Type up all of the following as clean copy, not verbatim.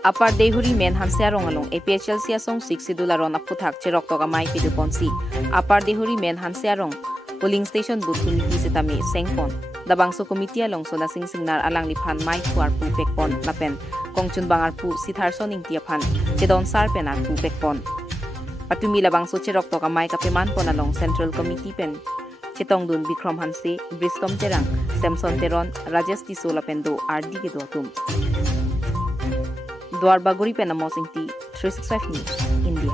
Apar dehuri men hansia rongalong APHL sia song 6 sidula ron aputhak cherok toka mai pidu ponsi. Apar dehuri men hansia rong polling station booth committee sitami sengpon. Dabangso committee along so lasing singnar alang liphan mai puar pu pekpon lapen kongchun bangar pu sithar soning tiaphan chedon sar penar pu pekpon. Patumi labangso cherok toka mai kapeman pon along central committee pen Chetong dun Bikram Hanse, Bristom Terang, Samson Teron, Rajesh Tisola Pendo, RD ke Dotum. Dwar Baguri Penamosingti, 365 News, India.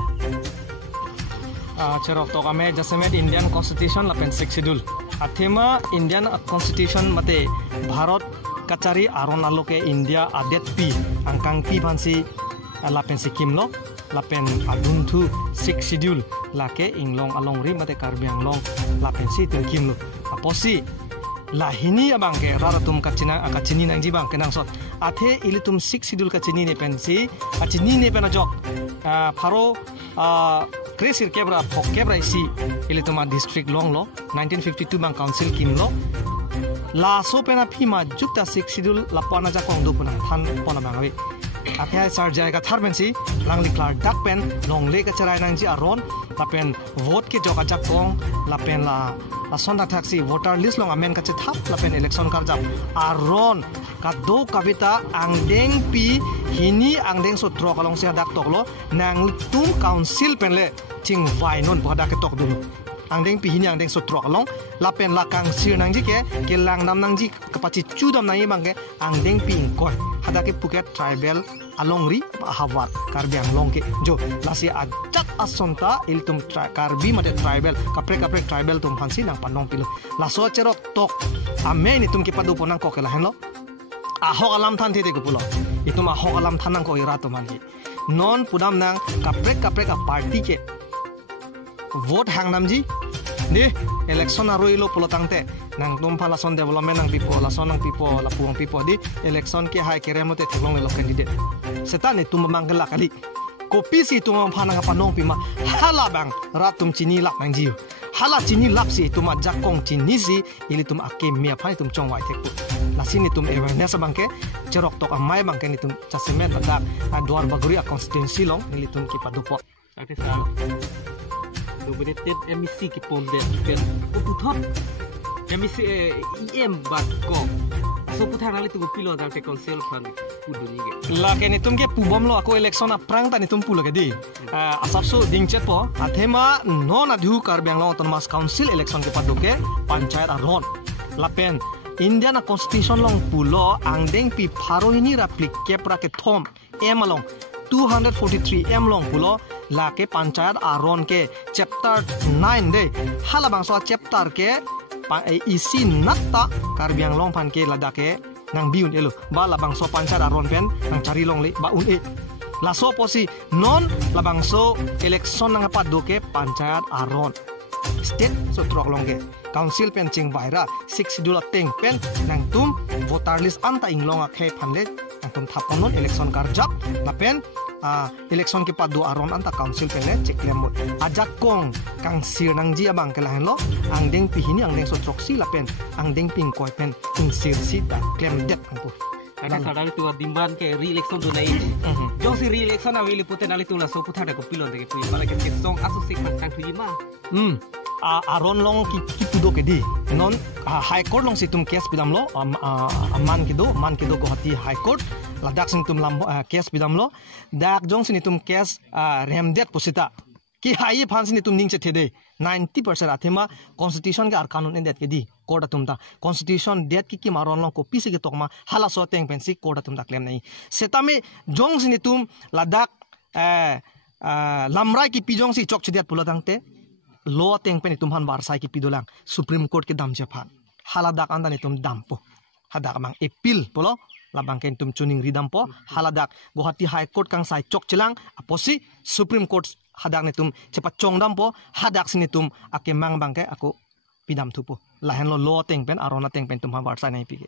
Cherok to kami jasemet Indian Constitution lapen 6 schedule. Athema Indian Constitution mate Bharat kachari aron aloke India adet pi angkang pi phansi lapen Sikkim lo lapen adun thu 6 schedule lake inglong along ri mate karbiang long lapen si Sikkim lo aposi lahini abang ke raratum kachini nang jibang kenang sot athe ilitum 6 schedule kachini ne pensi kachini ne penajok pharo Kresir kebra pok kebra isi ilitum district long lo 1952 bang council kim lo la so pena phima jukta 6 schedule la pona ja kong du puna than pona bangawi athai sar jaiga tharbensi langli klar dak pen longle ka charai nang ji aron la pen vote ke joka jak kong la pen la sonda taxi voter list long amen ka che thap la pen election kar jap aron ka do kavita angdeng pi hini angdeng so tro kalong se dak tok lo nang tum council pen le ching vai non boda ke tok dulu angdeng pi hini angdeng so tro kalong la pen la kang sir nang ji ke lang nam nang ji kapachi chudam nang bang ke angdeng pi ko hada ke Phuket tribal alongri hawat karbiang long ke jo lasi ajak asonta iltum karbi mate tribal kapre tribal tum phansi nang panong pilo laso cherok tok ame ni tum ke padu ponang ko ke lahen lo ahok alam than the ke pulo itum ahok alam thanang ko ira to mangi non pudam nang kapre ka party ke vote hang namji ni election aroi lo pulo tangte nang tum phala son development nang pipo la son nang pipo la puang pipo di election ke hai keremote thlong lo candidate setan tum mangala kali kopi si tum phana nga panong pima hala bang ratum chini lak nang jiu hala chini lap si tum jakong chini si ili tum akem mia phai tum chong wai thek la sini tum awareness bangke cerok tok amai bangke ni tum chasemet ada Dwar Baguri constituency long ili tum ki padupo ate sa Dominated MEC ki pomde ken puthot MEC EM batko so puthar nali tu pilo dal te council fan puduni ge la ken itum ke pubom lo ako election aprang ta nitum pulo ke di asapso dingchet po athema non adhu karbiang lo autonomous council election ke paduke panchayat aron lapen Indian Constitution long pulo angdeng pi pharo hini raplik kepra ke thom emalong 243 long pulo la ke panchayat aron ke chapter 9 de hala bangso chapter ke isi natta karbiang long pan ke ladake nang biun elo ba la bangso panchayat aron pen nang cari long le ba un e la so posi non la bangso election nang apa do ke panchayat aron state so trok long ke council pen ching baira 6 dula teng pen nang tum voter list anta inglong a khe phanle nang tum thaponon election karjak la pen election ke padu aron anta council pele cheklem ajak kong kang sir nang ji abang kelahan lo angdeng pihini angdeng so troksi lapen angdeng ping koi pen ing sir sita claim det angpu ada sadari tu dimban ke re-election tu nai jo si re-election na wili puten ali tu la so puthada ko pilon de pu para ke song aso sik pang tu jima aron long ki pudo ke di non high court long situm case pidam lo man kido ko hati high court ladak sing tum lam case pidam lo dak jong sini tum case remdet posita ki hai phan sini tum ning che thede 90% athema constitution ke ar kanun endet ke di court atum ta constitution det ki maron long ko pisi ke tokma hala so teng pensi court atum da claim nai setame jong sini tum ladak lamrai ki pijong si chok chidiat pulatangte lo teng pen tum han barsai ki pidolang supreme court ke dam jephan haladak anda ni tum dampo hadak mang appeal polo labang ken tum chuning ridam po haladak Guwahati high court kang sai chok chilang aposi supreme court hadak ni tum cepat chong dam po hadak sini tum ake mang bangke aku pidam thupo lahen lo teng pen arona teng pen tum han barsai nai pige